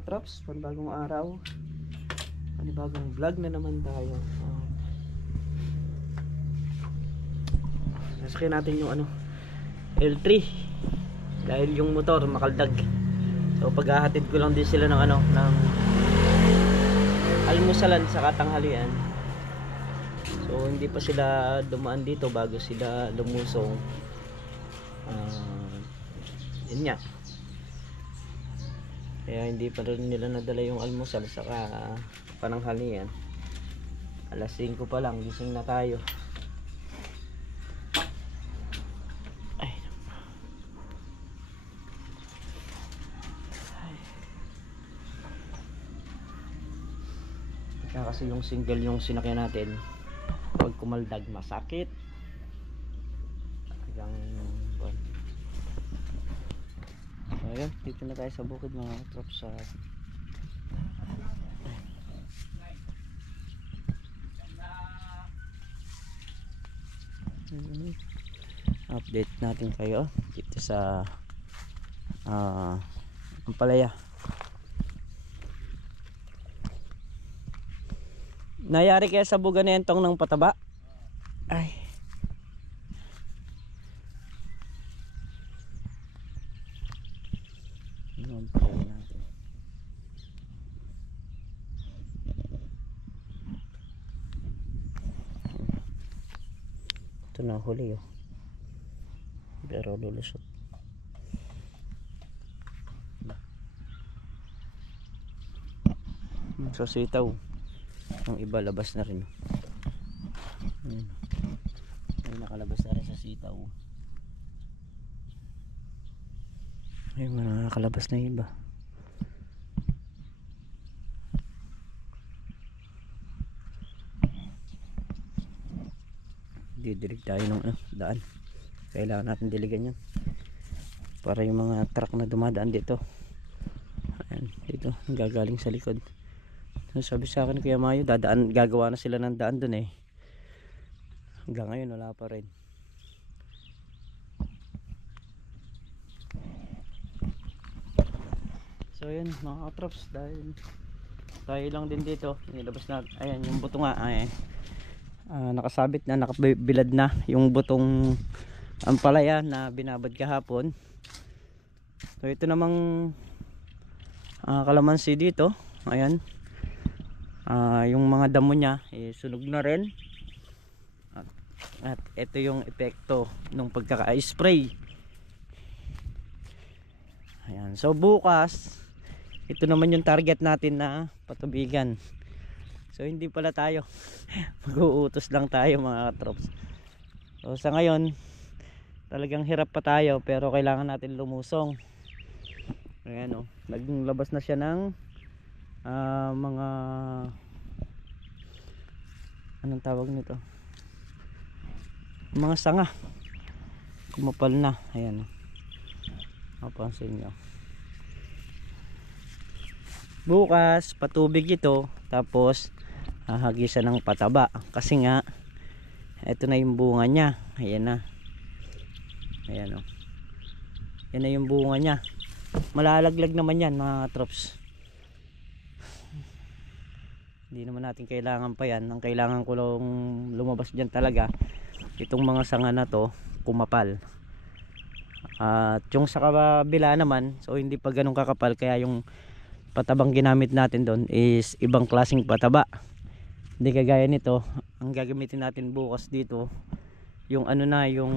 mga traps, panibagong araw, panibagong vlog na naman tayo. Sasakyan natin yung L3 dahil yung motor makaldag. So paghahatid ko lang din sila ng ng almusalan sa katanghalian. So hindi pa sila dumaan dito bago sila lumusong. Yun nga, kaya hindi pa rin nila nadala yung almusal saka pananghalian. Alas 5 pa lang, gising na tayo. Ay. Kaya kasi yung single yung sinakyan natin, pag kumaldag masakit. Hanggang ayun, dito na tayo sa bukid mga traps. Update natin kayo dito sa Ampalaya. Nayari kaya sa buga na yentong ng pataba? Ay, ito na huli pero lulusot. So sitaw, ang iba labas na rin. Ay, nakalabas na rin sa sitaw. Ay, nakalabas na iba. Didilig tayo ng daan. Kailangan natin diligan yan para yung mga truck na dumadaan dito, ayan, dito gagaling sa likod. Sabi sa akin Kuya Mayo, gagawa na sila ng daan dun hanggang ngayon wala pa rin. So yun mga katrops, dahil tayo lang din dito, nilabas na, ayan yung buto nga, nakasabit na, nakabilad na yung butong ampalaya na binabad kahapon. So ito namang kalamansi dito, ayan, yung mga damo nya sunog na rin. At ito yung epekto ng pagkaka-spray. Ayan, so bukas ito naman yung target natin na patubigan. So hindi pala tayo mag-uutos lang tayo mga katrops. So sa ngayon talagang hirap pa tayo, pero kailangan natin lumusong. Ayan naglabas na siya ng mga anong tawag nito, mga sanga, kumapal na. Ayan mapansin nyo. Bukas patubig ito, tapos hagisan ng pataba kasi nga ito na yung bunga nya. Ayan na, ayan yan na yung bunga nya. Malalaglag naman yan mga trops. Hindi naman natin kailangan pa yan. Ang kailangan ko lang lumabas dyan talaga itong mga sanga na to kumapal. At yung sa kabila naman, so hindi pa ganun kakapal, kaya yung patabang ginamit natin doon is ibang klaseng pataba. Hindi kagaya nito. Ang gagamitin natin bukas dito yung yung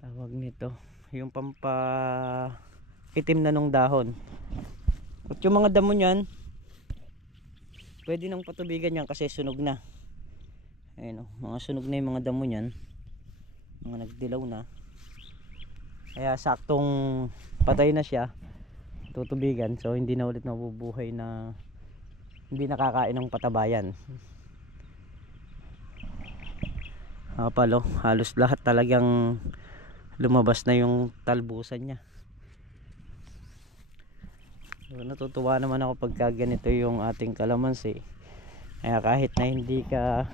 tawag nito, yung itim na nung dahon. At yung mga damo niyan pwede nang patubigan yan kasi sunog na. Ayun mga sunog na yung mga damo niyan, mga nagdilaw na, kaya saktong patay na siya, tutubigan. So hindi na ulit mabubuhay, na hindi nakakain ng patabayan. Palo, halos lahat talagang lumabas na yung talbusan niya. So, natutuwa naman ako pagka ganito yung ating kalamansi. Kaya kahit na hindi ka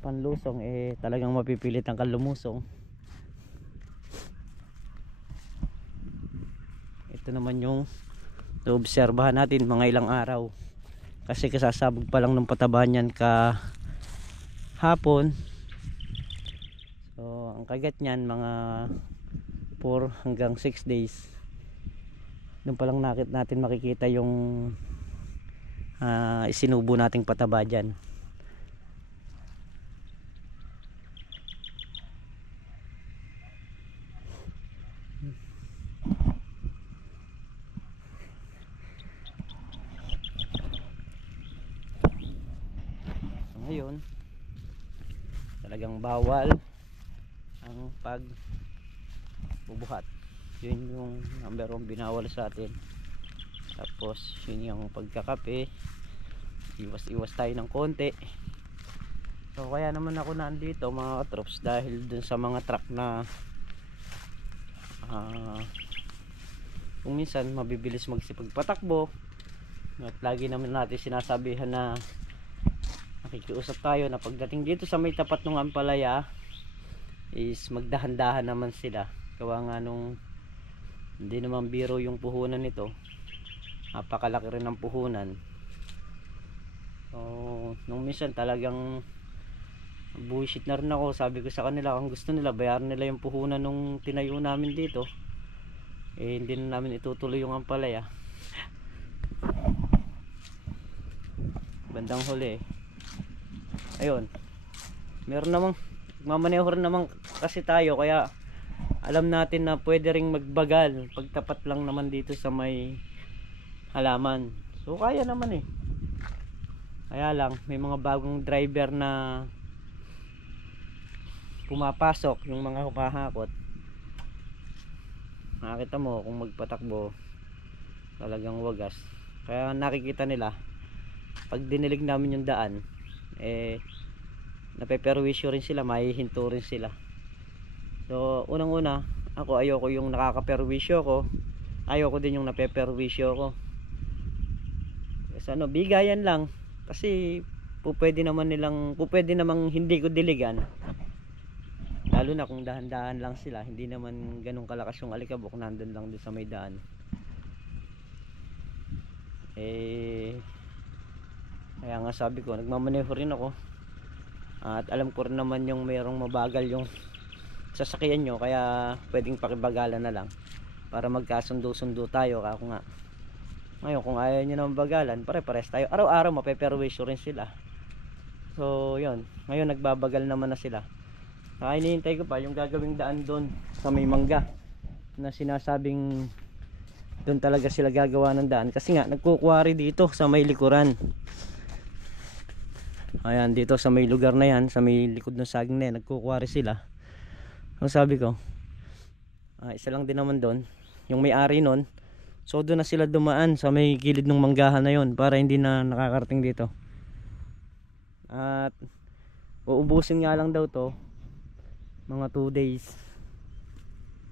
panlusong, talagang mapipilitan kang lumusong. Ito naman yung So obserbahan natin mga ilang araw, kasi kasasabog pa lang ng patabahan yan ka hapon. So ang kagat niyan mga 4 hanggang 6 days. Doon pa lang natin makikita yung isinubo nating pataba dyan. So ngayon talagang bawal ang pagbubuhat. Yun yung number 1 binawal sa atin. Tapos yun yung pagkakape, iwas tayo ng konti. So kaya naman ako nandito mga katrops, dahil dun sa mga truck na kung minsan mabibilis magsipagpatakbo, at lagi naman natin sinasabihan na nakikiusap tayo na pagdating dito sa may tapat ng ampalaya is magdahan-dahan naman sila. Gawa nga nung hindi naman biro yung puhunan nito, napakalaki rin ang puhunan. So nung minsan talagang bullshit na rin ako, sabi ko sa kanila kung gusto nila bayaran nila yung puhunan nung tinayo namin dito, hindi na namin itutuloy yung ampalaya. Bandang huli ayun, meron namang mamaneho rin naman kasi tayo, kaya alam natin na pwede ring magbagal pagtapat lang naman dito sa may halaman. So kaya naman kaya lang may mga bagong driver na pumapasok, yung mga humahakot. Nakita mo kung magpatakbo talagang wagas, kaya nakikita nila pag dinilig namin yung daan napeperwisyo rin sila, mahihinto rin sila. So unang una ako ayoko yung nakakaperwisyo ko, ayoko din yung napeperwisyo ko. Kasi bigayan lang, kasi pwede namang hindi ko diligan, lalo na kung dahan-dahan lang sila, hindi naman ganun kalakas yung alikabok, nandun lang din sa may daan. Kaya nga sabi ko, nagmamaneho rin ako at alam ko rin naman yung mayroong mabagal yung sasakyan nyo, kaya pwedeng pakibagalan na lang para magkasundo-sundo tayo. Kako nga ngayon kung ayaw nyo na mabagalan, pare-pares tayo, araw-araw mapeperwisyo rin sila. So yun, ngayon nagbabagal naman na sila. Kaya hinihintay ko pa yung gagawing daan doon sa may mangga na sinasabing doon talaga sila gagawa ng daan, kasi nga nagkukuwari dito sa may likuran. Ayan, dito sa may lugar na yan, sa may likod ng saging na yan, nagkukuwari sila. Ang sabi ko, isa lang din naman doon yung may-ari nun, so doon na sila dumaan sa may gilid ng manggahan na yon para hindi na nakakarating dito. At uubusin nga lang daw to mga 2 days,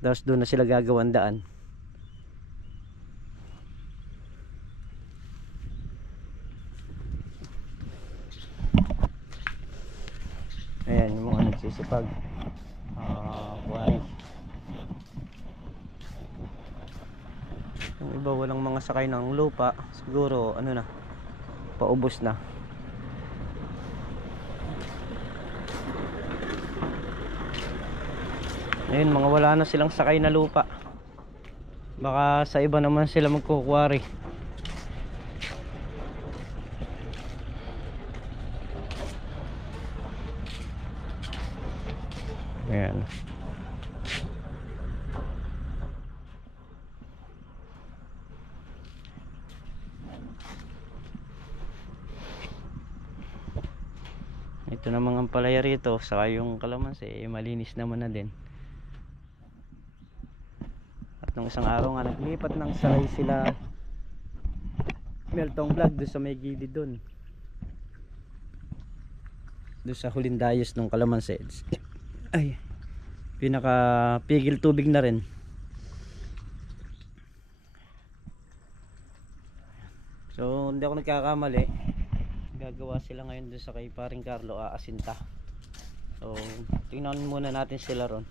tapos doon na sila gagawan daan. Ayan yung mga nagsisipag yung iba walang mga sakay ng lupa, siguro na paubos na. Ayun, mga wala na silang sakay na lupa, baka sa iba naman sila magkukuwari. Ayan. Ito namang ang palaya rito, saka yung kalamansi malinis naman na din. At nung isang araw nga naglipat ng salay sila Meltong Vlog doon sa may gilid doon sa hulindayos ng kalamansi. Ay, pinaka pigil tubig na rin. So hindi ako nagkakamali, gagawa sila ngayon doon sa kay paring Carlo, aasinta. So tingnan muna natin sila ron.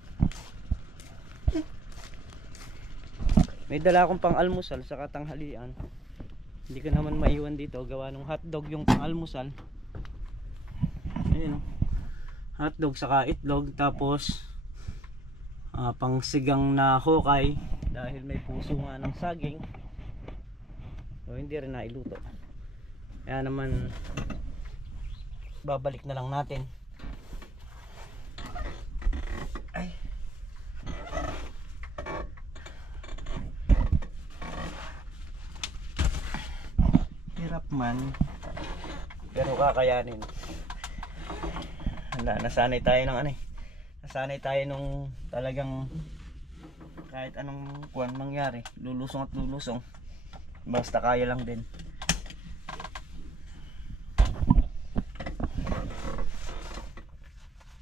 May dala akong pang almusal sa katanghalian. Hindi ko naman maiwan dito gawa ng hotdog yung pang almusal. Ayun, hotdog saka itlog, tapos pang sigang na hokay dahil may puso nga ng saging. So hindi rin nailuto. Kaya naman babalik na lang natin. Ay. Hirap man, pero kakayanin. Nasanay tayo ng ano eh. Nasanay tayo nung talagang kahit anong kuwan mangyari, lulusong at lulusong. Basta kaya lang din.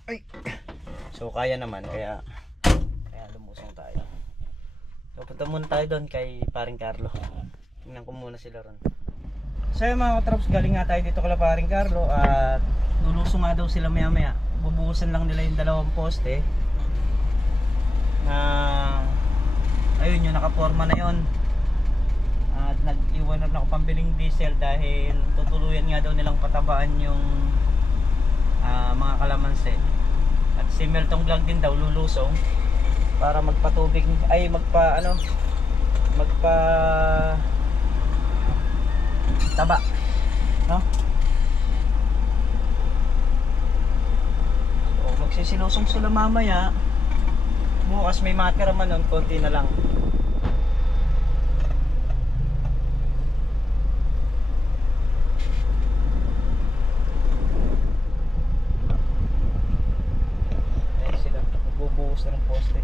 Ay. So kaya naman, kaya lumusong tayo. So punta muna tayo doon kay paring Carlo. Tingnan ko muna sila ron. So yung mga katraps, galing nga tayo dito kala paring Carlo at lulusong nga daw sila maya maya. Bubuhusan lang nila yung dalawang poste na ayun, yung nakaporma na yon. At nag-iwan na ako pambiling diesel dahil tutuluyan nga daw nilang patabaan yung mga kalamansi. At si Meltong Vlog din daw lulusong para magpatubig, ay magpa taba, no? So magsisilusong sila mamaya. Bukas may matira man nun, konti na lang. Ayan sila, magbubuhos na ng poste.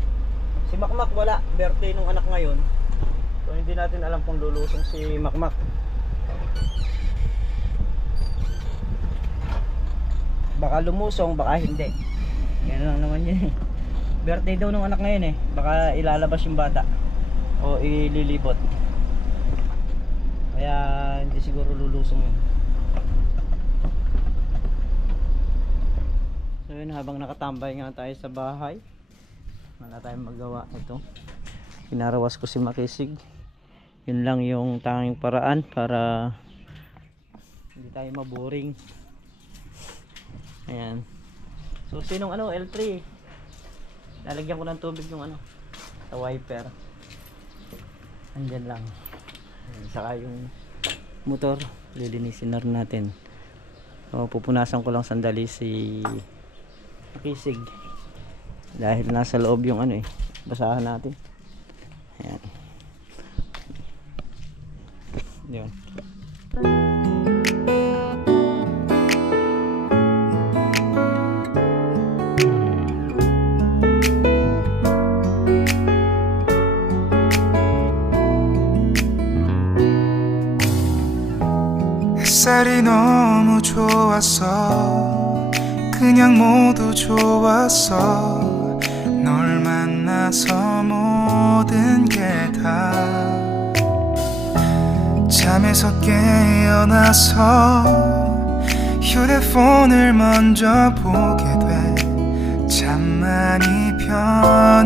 Si Makmak wala, birthday nung anak ngayon. So hindi natin alam kung lulusong si Makmak. Baka lumusong, baka hindi. Yan lang naman yun. Birthday daw ng anak ngayon eh. Baka ilalabas yung bata o ililibot. Kaya hindi siguro lulusong yun. So yun, habang nakatambay nga tayo sa bahay, wala tayong magawa. Ito, pinarawas ko si Makisig. Yun lang yung tanging paraan para hindi tayo maboring. Ayan. So sinong L3, lalagyan ko ng tubig yung sa wiper. Andyan lang. Ayan, saka yung motor lilinisin na rin natin. So pupunasan ko lang sandali si Kisig dahil nasa loob yung basahan natin. Ayan. Yun. 햇살이 너무 좋았어 그냥 모두 좋았어 널 만나서 모든 게 다 잠에서 깨어나서 휴대폰을 먼저 보게 돼 참 많이 변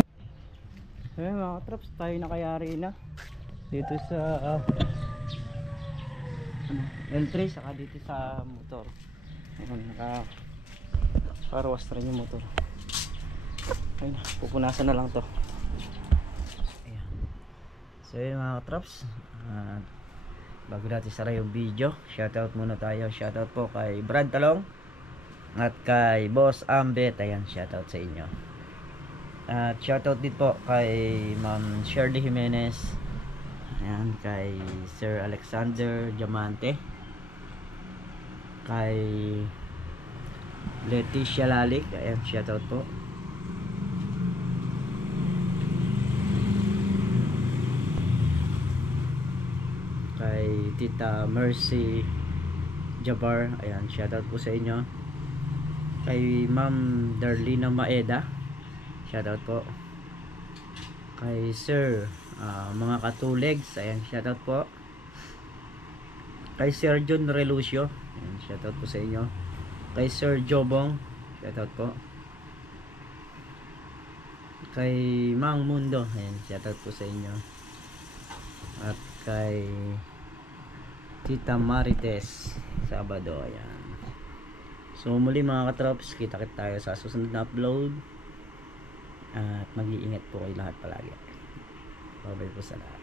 Ayan mga traps, tayo nakayari na dito sa L3 saka dito sa motor. Ayun, naka-parwas rin yung motor. Ayun, pupunasan na lang to. Ayan. So yun mga traps, bago natin sara yung video, shoutout muna tayo. Shoutout po kay Brad Talong at kay Boss Ambet. Ayan, shoutout sa inyo. At shoutout din po kay Ma'am Shirley Jimenez. Ayan, kay Sir Alexander Diamante, kay Leticia Lalik. Ayan, shoutout po. Kay Tita Mercy Jabar. Ayan, shoutout po sa inyo. Kay Ma'am Darlina Maeda, shoutout po. Kay Sir mga katulegs, ayan, shoutout po. Kay Sir John Relucio, ayan, shoutout po sa inyo. Kay Sir Jobong, shoutout po. Kay Mang Mundo, ayan, shoutout po sa inyo. at kay Tita Marites Sabado. Ayan. So muli mga katrops, kita-kit tayo sa susunod na upload at mag-iingat po kayo lahat palagi. Bye bye po sa lahat.